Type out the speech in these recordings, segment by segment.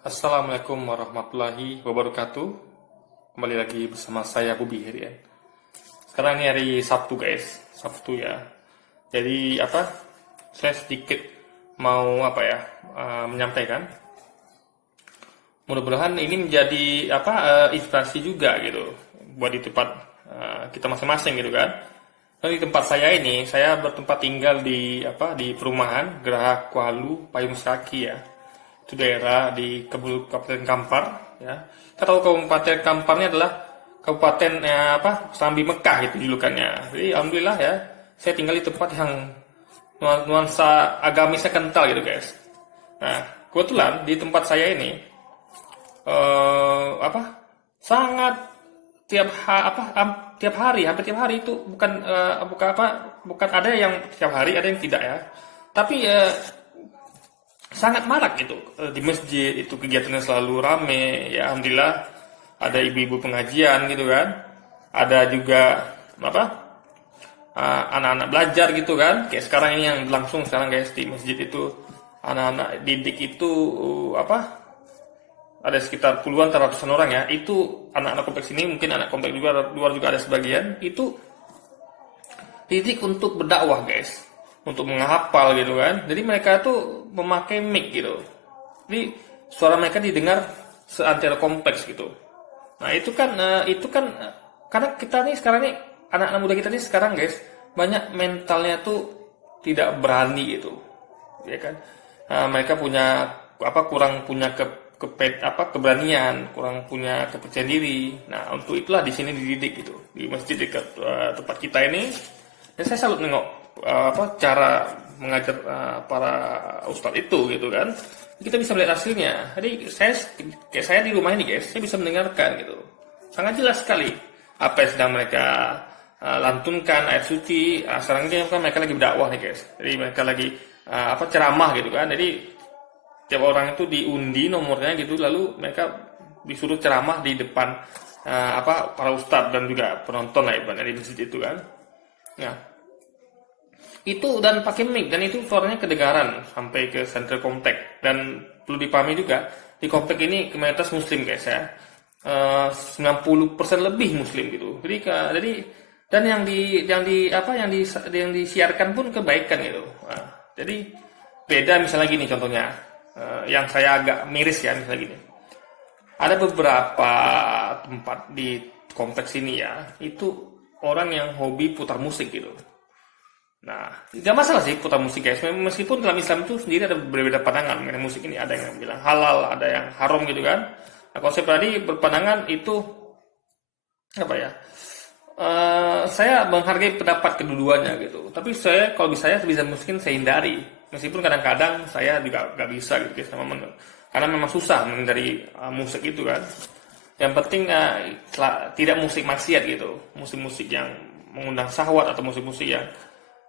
Assalamualaikum warahmatullahi wabarakatuh. Kembali lagi bersama saya Bubi Herian. Sekarang ini hari Sabtu guys, Sabtu ya. Jadi Saya sedikit mau menyampaikan. Mudah-mudahan ini menjadi inspirasi juga gitu buat di tempat kita masing-masing gitu kan. Dan di tempat saya ini, saya bertempat tinggal di perumahan Geraha Kualu Payung Saki ya. Itu daerah di Kabupaten Kampar ya. Kita tahu Kabupaten Kampar ini adalah kabupaten Serambi Mekah itu julukannya. Jadi alhamdulillah ya, saya tinggal di tempat yang nuansa agamisnya kental gitu guys. Nah, kebetulan di tempat saya ini sangat tiap hari, hampir tiap hari itu bukan ada yang tiap hari, ada yang tidak ya. Tapi sangat marak gitu di masjid itu kegiatannya selalu rame ya, alhamdulillah. Ada ibu-ibu pengajian gitu kan, ada juga anak-anak belajar gitu kan, kayak sekarang ini yang berlangsung sekarang guys di masjid itu. Anak-anak didik itu ada sekitar puluhan ratusan orang ya. Itu anak-anak kompleks ini, mungkin anak kompleks juga luar juga ada sebagian, itu didik untuk berdakwah guys, untuk menghafal gitu kan. Jadi mereka tuh memakai mic gitu, jadi suara mereka didengar seantero kompleks gitu. Nah itu kan karena kita nih sekarang nih, anak-anak muda kita nih sekarang guys, banyak mentalnya tuh tidak berani gitu ya kan. Mereka punya kurang punya keberanian, kurang punya kepercayaan diri. Nah untuk itulah di sini dididik gitu di masjid dekat tempat kita ini. Dan saya salut nengok cara mengajar para ustadz itu gitu kan. Kita bisa melihat hasilnya. Jadi saya di rumah ini guys, saya bisa mendengarkan gitu, sangat jelas sekali apa yang sedang mereka lantunkan ayat suci. Sekarang ini kan mereka lagi berdakwah nih guys, jadi mereka lagi ceramah gitu kan. Jadi tiap orang itu diundi nomornya gitu, lalu mereka disuruh ceramah di depan para ustadz dan juga penonton lah ibaratnya di masjid itu kan. Nah itu, dan pakai mic, dan itu suaranya kedengaran sampai ke sentral komplek. Dan perlu dipahami juga di komplek ini mayoritas muslim guys ya, 90% lebih muslim gitu. Jadi dan yang disiarkan pun kebaikan gitu. Nah, jadi beda misalnya gini contohnya, yang saya agak miris ya, misalnya gini, ada beberapa tempat di kompleks ini ya, itu orang yang hobi putar musik gitu. Nah, tidak masalah sih putar musik guys, meskipun dalam Islam itu sendiri ada berbeda pandangan mengenai musik ini. Ada yang bilang halal, ada yang haram gitu kan. Nah, kalau saya pribadi berpandangan itu saya menghargai pendapat kedua-duanya gitu. Tapi saya kalau bisa mungkin saya hindari. Meskipun kadang-kadang saya juga nggak bisa gitu guys, karena memang susah menghindari musik itu kan. Yang penting tidak musik maksiat gitu, musik-musik yang mengundang syahwat atau musik-musik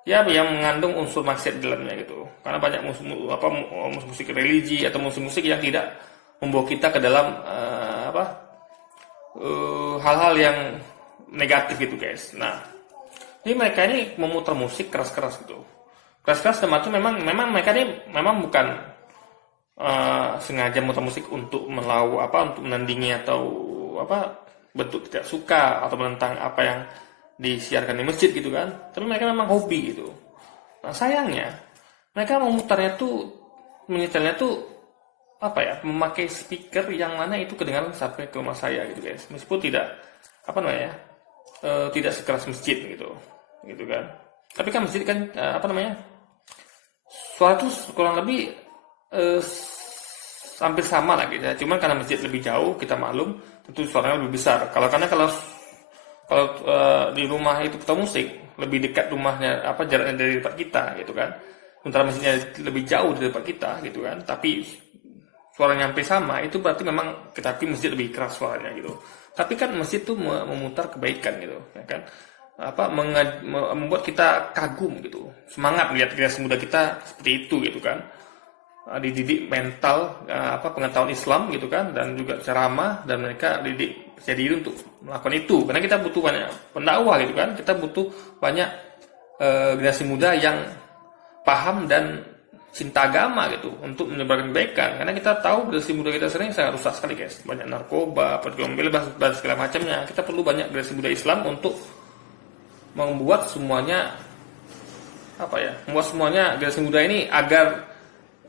yang mengandung unsur maksiat di dalamnya gitu. Karena banyak musik-musik religi atau musik-musik yang tidak membawa kita ke dalam hal-hal yang negatif gitu guys. Nah, jadi mereka ini memutar musik keras-keras gitu. Keras-keras termasuk memang mereka ini memang bukan sengaja mutar musik untuk untuk menandingi atau bentuk tidak suka atau menentang apa yang disiarkan di masjid gitu kan. Tapi mereka memang hobi gitu. Nah sayangnya mereka menyetelnya tuh memakai speaker yang mana itu kedengaran sampai ke rumah saya gitu guys. Meskipun tidak tidak sekeras masjid gitu kan. Tapi kan masjid kan suara tuh kurang lebih hampir sama lah gitu ya. Cuman karena masjid lebih jauh, kita maklum, tentu suaranya lebih besar. Kalau di rumah itu putar musik, lebih dekat rumahnya jaraknya dari tempat kita gitu kan. Sementara masjidnya lebih jauh dari tempat kita gitu kan. Tapi suaranya hampir sama, itu berarti memang tetapi masjid lebih keras suaranya gitu. Tapi kan masjid tuh memutar kebaikan gitu, ya kan. Membuat kita kagum gitu, semangat melihat generasi muda kita seperti itu gitu kan. Dididik mental pengetahuan Islam gitu kan, dan juga ceramah, dan mereka didik percaya diri untuk melakukan itu. Karena kita butuh banyak pendakwah gitu kan, kita butuh banyak generasi muda yang paham dan cinta agama gitu untuk menyebarkan kebaikan, karena kita tahu generasi muda kita sering sangat rusak sekali guys, banyak narkoba, perjuangan bebas dan segala macamnya. Kita perlu banyak generasi muda Islam untuk membuat semuanya membuat semuanya generasi muda ini agar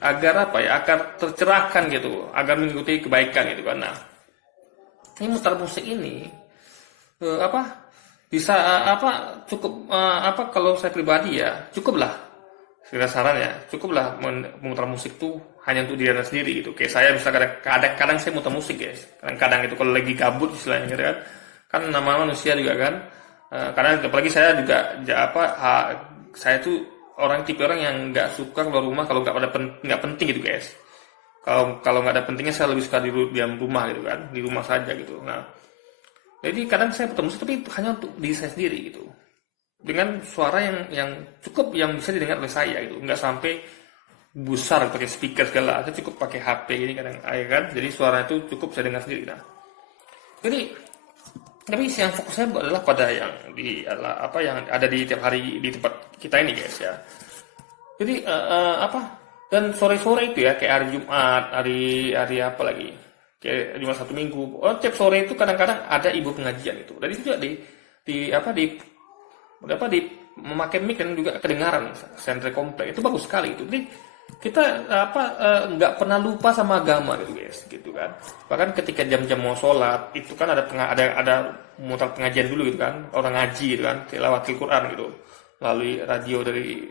agar tercerahkan gitu, agar mengikuti kebaikan gitu kan. Nah, ini mutar musik ini bisa cukup kalau saya pribadi ya cukuplah, segala sarannya cukuplah memutar musik tuh hanya untuk diri anda sendiri gitu. Kayak saya bisa kadang saya mutar musik guys, kadang-kadang itu kalau lagi gabut istilahnya gitu kan nama manusia juga kan. Karena apalagi saya juga saya tuh tipe orang yang nggak suka keluar rumah kalau nggak penting gitu guys. Kalau nggak ada pentingnya saya lebih suka di dalam rumah gitu kan, di rumah saja gitu. Nah, jadi kadang saya bertemu tapi hanya untuk diri saya sendiri gitu, dengan suara yang cukup yang bisa didengar oleh saya gitu, nggak sampai besar pakai speaker segala. Saya cukup pakai HP ini kadang kan, jadi suara itu cukup saya dengar sendiri. Nah, jadi tapi yang fokus saya adalah pada yang yang ada di tiap hari di tempat kita ini guys ya. Jadi dan sore-sore itu ya, kayak hari Jumat, hari apa lagi, kayak Jumat Sabtu Minggu, tiap sore itu kadang-kadang ada ibu pengajian itu. Dan itu juga di memakai mic dan juga kedengaran sentre komplek, itu bagus sekali itu. Jadi kita nggak pernah lupa sama agama gitu guys, gitu kan. Bahkan ketika jam-jam mau sholat itu kan ada mutar pengajian dulu gitu kan, orang ngaji gitu kan, tilawatil Quran gitu, melalui radio dari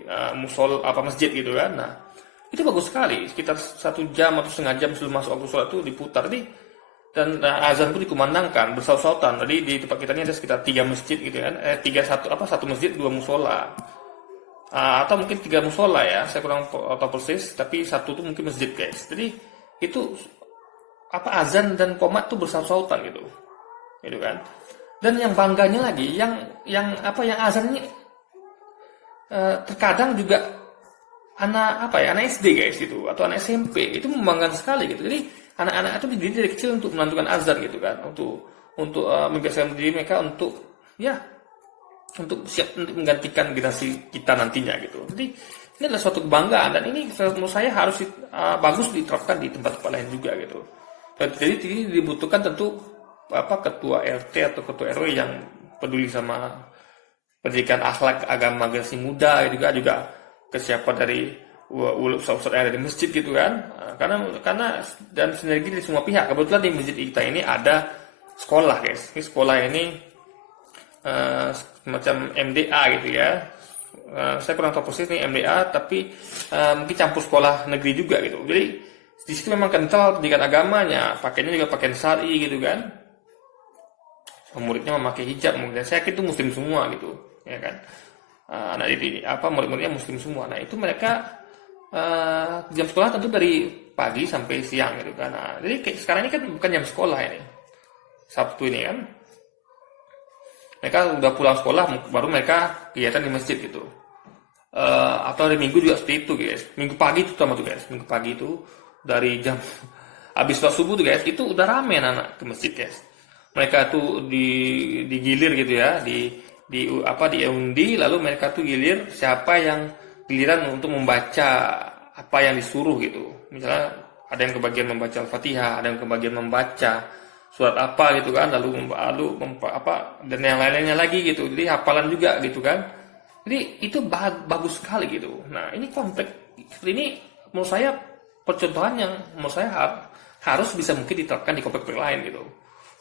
masjid gitu kan. Nah, itu bagus sekali, sekitar 1 jam atau setengah jam sebelum masuk waktu sholat itu diputar dan azan pun dikumandangkan bersaut-sautan. Tadi di tempat kita ini ada sekitar 3 masjid gitu kan, satu masjid 2 musola. Atau mungkin 3 musola ya, saya kurang tahu persis, tapi satu itu mungkin masjid guys. Jadi itu azan dan qomat tuh bersaut-sautan gitu kan. Dan yang bangganya lagi, yang azan ini terkadang juga anak SD guys gitu, atau anak SMP, itu membanggakan sekali gitu. Jadi anak-anak itu dididik dari kecil untuk menentukan azan gitu kan, untuk membiasakan diri mereka untuk siap untuk menggantikan generasi kita nantinya gitu. Jadi ini adalah suatu kebanggaan, dan ini menurut saya harus bagus diterapkan di tempat-tempat lain juga gitu. Jadi ini dibutuhkan tentu ketua RT atau ketua RW yang peduli sama pendidikan akhlak agama generasi muda juga kesiapan dari ustaz-ustaz yang ada di masjid gitu kan. Karena dan sinergi dari semua pihak. Kebetulan di masjid kita ini ada sekolah guys. Ini sekolah ini semacam MDA gitu ya. Saya kurang tahu persis nih MDA, tapi mungkin campur sekolah negeri juga gitu. Jadi di situ memang kental pendidikan agamanya, pakainya juga pakaian syar'i gitu kan. Muridnya memakai hijab, mungkin saya yakin itu muslim semua gitu, ya kan. Anak didik murid-muridnya muslim semua. Nah, itu mereka jam sekolah tentu dari pagi sampai siang gitu kan. Nah, jadi sekarang ini kan bukan jam sekolah ini. Sabtu ini kan. Mereka udah pulang sekolah baru mereka kegiatan di masjid gitu. Atau hari Minggu juga seperti itu guys. Minggu pagi itu sama tuh guys. Minggu pagi itu dari jam habis sholat subuh tuh guys, itu udah rame anak ke masjid guys. Mereka tuh digilir gitu ya, diundi, lalu mereka tuh gilir siapa yang giliran untuk membaca apa yang disuruh gitu. Misalnya ada yang kebagian membaca Al-Fatihah, ada yang kebagian membaca surat apa gitu kan, lalu dan yang lain-lainnya lagi gitu. Jadi hafalan juga gitu kan. Jadi itu bagus sekali gitu. Nah, ini kompleks seperti ini menurut saya percontohan yang menurut saya harus bisa mungkin diterapkan di kompleks lain gitu.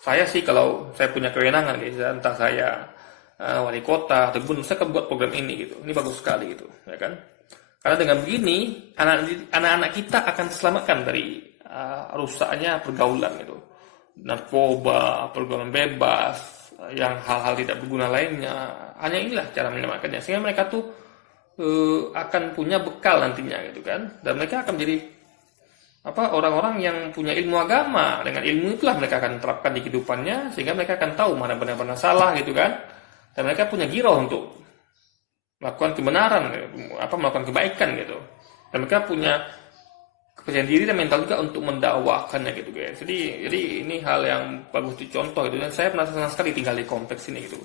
Saya sih kalau saya punya kewenangan gitu, entah saya wali kota ataupun saya akan buat program ini gitu. Ini bagus sekali gitu, ya kan? Karena dengan begini anak-anak kita akan diselamatkan dari rusaknya pergaulan gitu. Narkoba, pergaulan bebas, yang hal-hal tidak berguna lainnya. Hanya inilah cara menyelamatkannya, sehingga mereka tuh akan punya bekal nantinya gitu kan. Dan mereka akan menjadi orang-orang yang punya ilmu agama. Dengan ilmu itulah mereka akan terapkan di kehidupannya, sehingga mereka akan tahu mana benar-benar salah gitu kan. Dan mereka punya giroh untuk melakukan kebenaran, melakukan kebaikan gitu. Dan mereka punya kepercayaan diri dan mental juga untuk mendakwakannya gitu guys. Jadi ini hal yang bagus dicontoh gitu. Dan saya merasa senang sekali tinggal di kompleks ini gitu.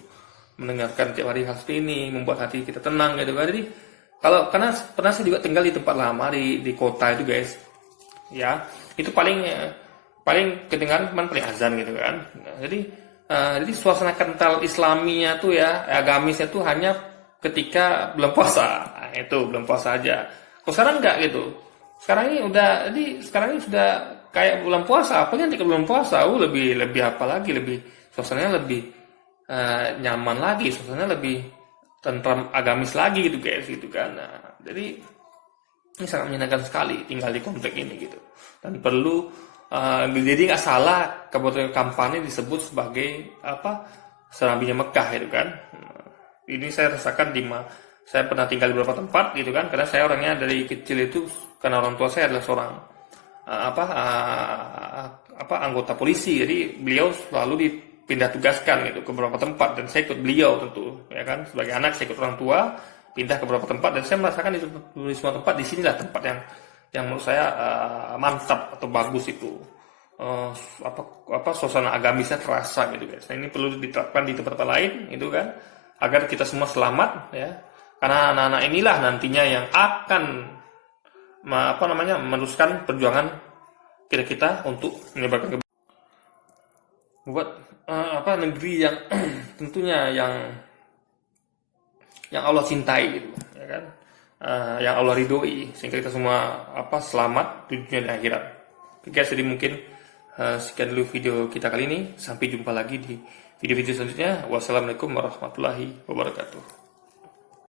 Mendengarkan tiap hari hal seperti ini membuat hati kita tenang gitu kan. Jadi karena pernah saya juga tinggal di tempat lama di kota itu guys, ya itu paling kedengaran cuman paling azan gitu kan. Nah, jadi suasana kental Islaminya tuh ya, agamisnya tuh hanya ketika belum puasa. Nah, itu belum puasa aja. Kok sekarang enggak gitu. Sekarang ini sudah kayak bulan puasa, apalagi nanti ke bulan puasa, lebih apa lagi, lebih suasananya lebih nyaman lagi, suasananya lebih tentram agamis lagi gitu guys gitu kan. Nah, jadi ini sangat menyenangkan sekali tinggal di komplek ini gitu. Dan perlu jadi nggak salah kabupaten Kampanye disebut sebagai apa, Serambinya Mekah itu kan. Ini saya rasakan saya pernah tinggal di beberapa tempat gitu kan, karena saya orangnya dari kecil itu, karena orang tua saya adalah seorang anggota polisi, jadi beliau selalu dipindah tugaskan gitu ke beberapa tempat, dan saya ikut beliau tentu ya kan, sebagai anak saya ikut orang tua pindah ke beberapa tempat, dan saya merasakan di semua tempat, di sinilah tempat yang menurut saya mantap atau bagus itu. Suasana agamisnya terasa gitu guys. Nah, ini perlu diterapkan di tempat-tempat lain itu kan, agar kita semua selamat ya, karena anak-anak inilah nantinya yang akan meneruskan perjuangan kita untuk menyebarkan buat negeri yang tentunya yang Allah cintai gitu ya kan, yang Allah ridhoi, sehingga kita semua selamat di dunia dan akhirat. Oke guys, jadi mungkin sekian dulu video kita kali ini. Sampai jumpa lagi di video-video selanjutnya. Wassalamualaikum warahmatullahi wabarakatuh.